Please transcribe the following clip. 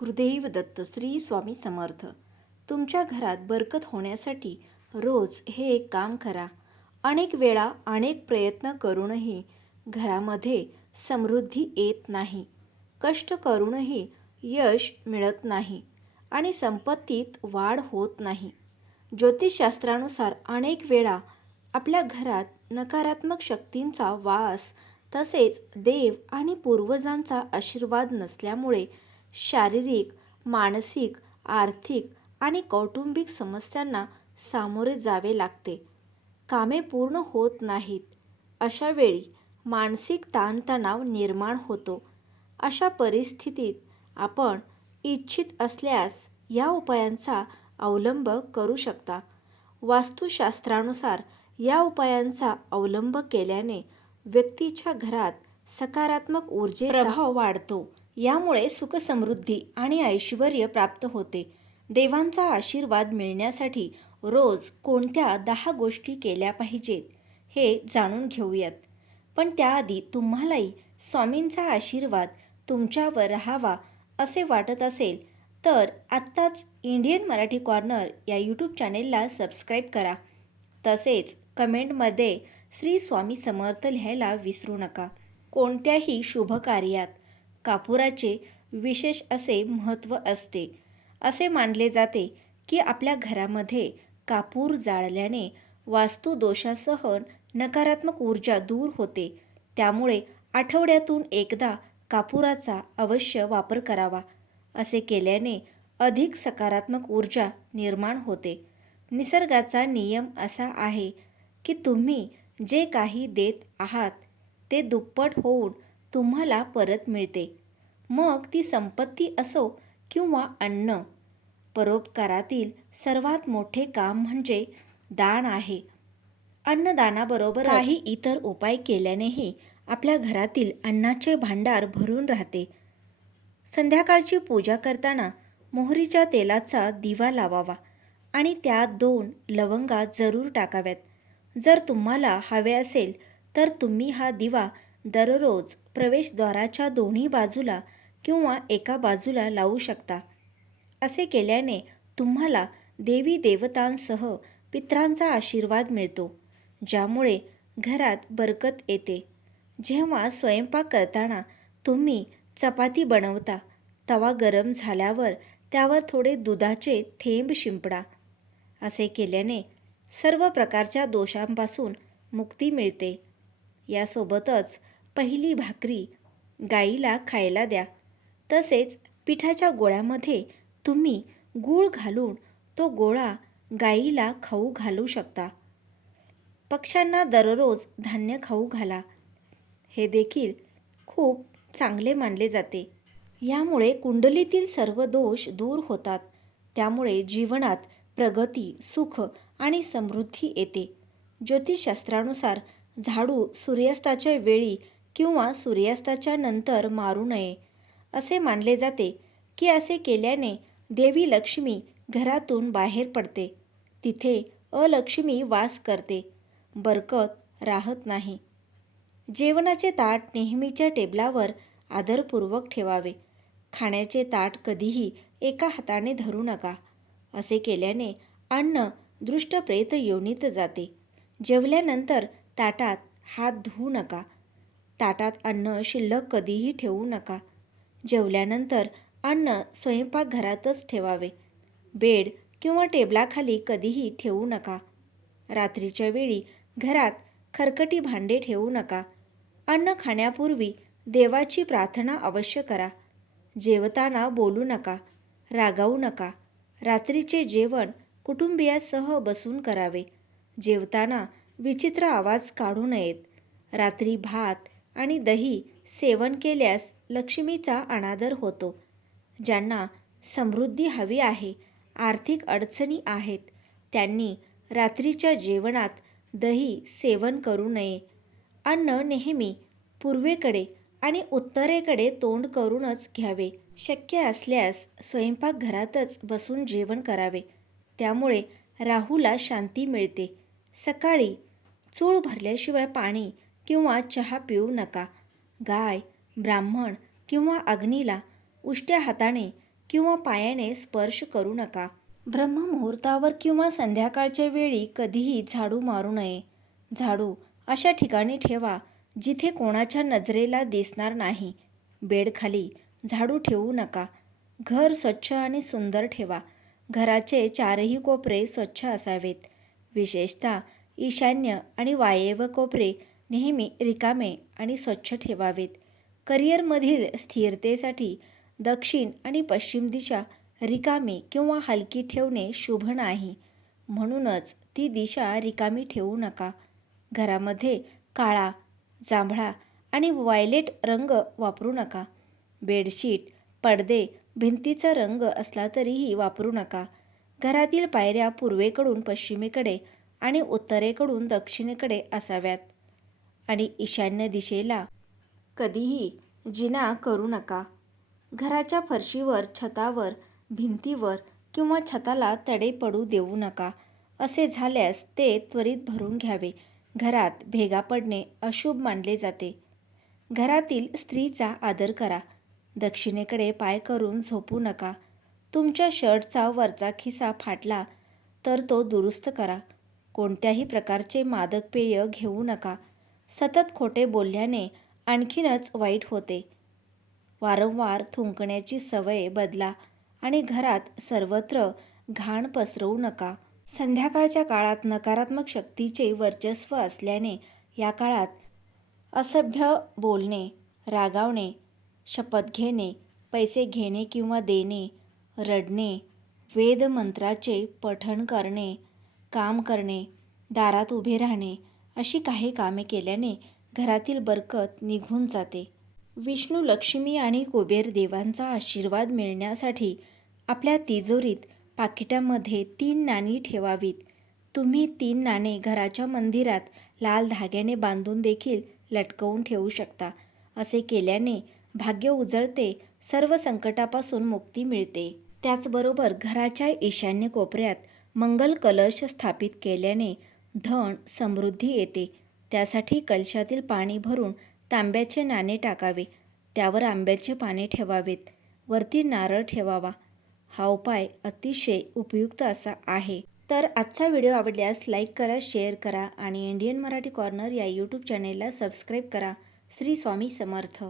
गुरुदेव दत्त श्री स्वामी समर्थ. तुमच्या घरात बरकत होण्यासाठी रोज हे एक काम करा. अनेक वेळा अनेक प्रयत्न करूनही घरामध्ये समृद्धी येत नाही. कष्ट करूनही यश मिळत नाही आणि संपत्तीत वाढ होत नाही. ज्योतिषशास्त्रानुसार अनेक वेळा आपल्या घरात नकारात्मक शक्तींचा वास तसेच देव आणि पूर्वजांचा आशीर्वाद नसल्यामुळे शारीरिक मानसिक आर्थिक आणि कौटुंबिक समस्यांना सामोरे जावे लागते. कामे पूर्ण होत नाहीत. अशा वेळी मानसिक ताणतणाव निर्माण होतो. अशा परिस्थितीत आपण इच्छित असल्यास या उपायांचा अवलंब करू शकता. वास्तुशास्त्रानुसार या उपायांचा अवलंब केल्याने व्यक्तीच्या घरात सकारात्मक ऊर्जेचा प्रभाव वाढतो. यामुळे सुखसमृद्धी आणि ऐश्वर प्राप्त होते. देवांचा आशीर्वाद मिळण्यासाठी रोज कोणत्या दहा गोष्टी केल्या पाहिजेत हे जाणून घेऊयात. पण त्याआधी तुम्हालाही स्वामींचा आशीर्वाद तुमच्यावर राहावा असे वाटत असेल तर आत्ताच इंडियन मराठी कॉर्नर या यूट्यूब चॅनेलला सबस्क्राईब करा. तसेच कमेंटमध्ये श्री स्वामी समर्थ लिहायला विसरू नका. कोणत्याही शुभ कार्यात कापुराचे विशेष असे महत्त्व असते. असे मानले जाते की आपल्या घरामध्ये कापूर जाळल्याने वास्तुदोषासह नकारात्मक ऊर्जा दूर होते. त्यामुळे आठवड्यातून एकदा कापुराचा अवश्य वापर करावा असे केल्याने अधिक सकारात्मक ऊर्जा निर्माण होते. निसर्गाचा नियम असा आहे की तुम्ही जे काही देत आहात ते दुप्पट होऊन तुम्हाला परत मिळते. मग ती संपत्ती असो किंवा अन्न परोपकारातील सर्वात मोठे काम म्हणजे दान आहे. अन्नदानाबरोबर काही इतर उपाय केल्यानेही आपल्या घरातील अन्नाचे भांडार भरून राहते. संध्याकाळची पूजा करताना मोहरीच्या तेलाचा दिवा लावावा आणि त्यात दोन लवंगा जरूर टाकाव्यात. जर तुम्हाला हवे असेल तर तुम्ही हा दिवा दररोज प्रवेशद्वाराच्या दोन्ही बाजूला किंवा एका बाजूला लावू शकता. असे केल्याने तुम्हाला देवी देवतांसह पित्रांचा आशीर्वाद मिळतो ज्यामुळे घरात बरकत येते. जेव्हा स्वयंपाक करताना तुम्ही चपाती बनवता तवा गरम झाल्यावर त्यावर थोडे दुधाचे थेंब शिंपडा. असे केल्याने सर्व प्रकारच्या दोषांपासून मुक्ती मिळते. यासोबतच पहिली भाकरी गाईला खायला द्या. तसेच पिठाच्या गोळ्यामध्ये तुम्ही गूळ घालून तो गोळा गाईला खाऊ घालू शकता. पक्ष्यांना दररोज धान्य खाऊ घाला. हे देखील खूप चांगले मानले जाते. यामुळे कुंडलीतील सर्व दोष दूर होतात. त्यामुळे जीवनात प्रगती सुख आणि समृद्धी येते. ज्योतिषशास्त्रानुसार झाडू सूर्यास्ताच्या वेळी किंवा सूर्यास्ताच्या नंतर मारू नये. असे मानले जाते की असे केल्याने देवी लक्ष्मी घरातून बाहेर पडते. तिथे अलक्ष्मी वास करते. बरकत राहत नाही. जेवणाचे ताट नेहमीच्या टेबलावर आदरपूर्वक ठेवावे. खाण्याचे ताट कधीही एका हाताने धरू नका. असे केल्याने अन्न दृष्टप्रेत योनीत जाते. जेवल्यानंतर ताटात हात धुवू नका. ताटात अन्न शिल्लक कधीही ठेवू नका. जेवल्यानंतर अन्न स्वयंपाकघरातच ठेवावे. बेड किंवा टेबलाखाली कधीही ठेवू नका. रात्रीच्या वेळी घरात खरकटी भांडे ठेवू नका. अन्न खाण्यापूर्वी देवाची प्रार्थना अवश्य करा. जेवताना बोलू नका. रागावू नका. रात्रीचे जेवण कुटुंबियासह बसून करावे. जेवताना विचित्र आवाज काढू नयेत. रात्री भात आणि दही सेवन केल्यास लक्ष्मीचा अनादर होतो. ज्यांना समृद्धी हवी आहे आर्थिक अडचणी आहेत त्यांनी रात्रीच्या जेवणात दही सेवन करू नये. अन्न नेहमी पूर्वेकडे आणि उत्तरेकडे तोंड करूनच घ्यावे. शक्य असल्यास स्वयंपाकघरातच बसून जेवण करावे. त्यामुळे राहूला शांती मिळते. सकाळी चूळ भरल्याशिवाय पाणी किंवा चहा पिऊ नका. गाय ब्राह्मण किंवा अग्नीला उष्ट्या हाताने किंवा पायाने स्पर्श करू नका. ब्रह्ममुहूर्तावर किंवा संध्याकाळच्या वेळी कधीही झाडू मारू नये. झाडू अशा ठिकाणी ठेवा जिथे कोणाच्या नजरेला दिसणार नाही. बेडखाली झाडू ठेवू नका. घर स्वच्छ आणि सुंदर ठेवा. घराचे चारही कोपरे स्वच्छ असावेत. विशेषतः ईशान्य आणि वायव्य कोपरे नेहमी रिकामे आणि स्वच्छ ठेवावेत. करिअरमधील स्थिरतेसाठी दक्षिण आणि पश्चिम दिशा रिकामी किंवा हलकी ठेवणे शुभ नाही. म्हणूनच ती दिशा रिकामी ठेवू नका. घरामध्ये काळा जांभळा आणि वायलेट रंग वापरू नका. बेडशीट पडदे भिंतीचा रंग असला तरीही वापरू नका. घरातील पायऱ्या पूर्वेकडून पश्चिमेकडे आणि उत्तरेकडून दक्षिणेकडे असाव्यात. आणि ईशान्य दिशेला कधीही जिना करू नका. घराच्या फरशीवर छतावर भिंतीवर किंवा छताला तडे पडू देऊ नका. असे झाल्यास ते त्वरित भरून घ्यावे. घरात भेगा पडणे अशुभ मानले जाते. घरातील स्त्रीचा आदर करा. दक्षिणेकडे पाय करून झोपू नका. तुमच्या शर्टचा वरचा खिसा फाटला तर तो दुरुस्त करा. कोणत्याही प्रकारचे मादक पेय घेऊ नका. सतत खोटे बोलल्याने आणखीनच वाईट होते. वारंवार थुंकण्याची सवय बदला आणि घरात सर्वत्र घाण पसरवू नका. संध्याकाळच्या काळात नकारात्मक शक्तीचे वर्चस्व असल्याने या काळात असभ्य बोलणे रागावणे शपथ घेणे पैसे घेणे किंवा देणे रडणे वेदमंत्राचे पठण करणे काम करणे दारात उभे राहणे अशी काही कामे केल्याने घरातील बरकत निघून जाते. विष्णू लक्ष्मी आणि कुबेर देवांचा आशीर्वाद मिळण्यासाठी आपल्या तिजोरीत पाकिटामध्ये तीन नाणी ठेवावीत. तुम्ही तीन नाणे घराच्या मंदिरात लाल धाग्याने बांधून देखील लटकवून ठेवू शकता. असे केल्याने भाग्य उजळते सर्व संकटापासून मुक्ती मिळते. त्याचबरोबर घराच्या ईशान्य कोपऱ्यात मंगल कलश स्थापित केल्याने धन समृद्धी येते. त्यासाठी कलशातील पाणी भरून तांब्याचे नाणे टाकावे. त्यावर आंब्याचे पाने ठेवावेत. वरती नारळ ठेवावा. हा उपाय अतिशय उपयुक्त असा आहे. तर आजचा व्हिडिओ आवडल्यास लाईक करा शेअर करा आणि इंडियन मराठी कॉर्नर या यूट्यूब चॅनेलला सबस्क्राईब करा. श्री स्वामी समर्थ.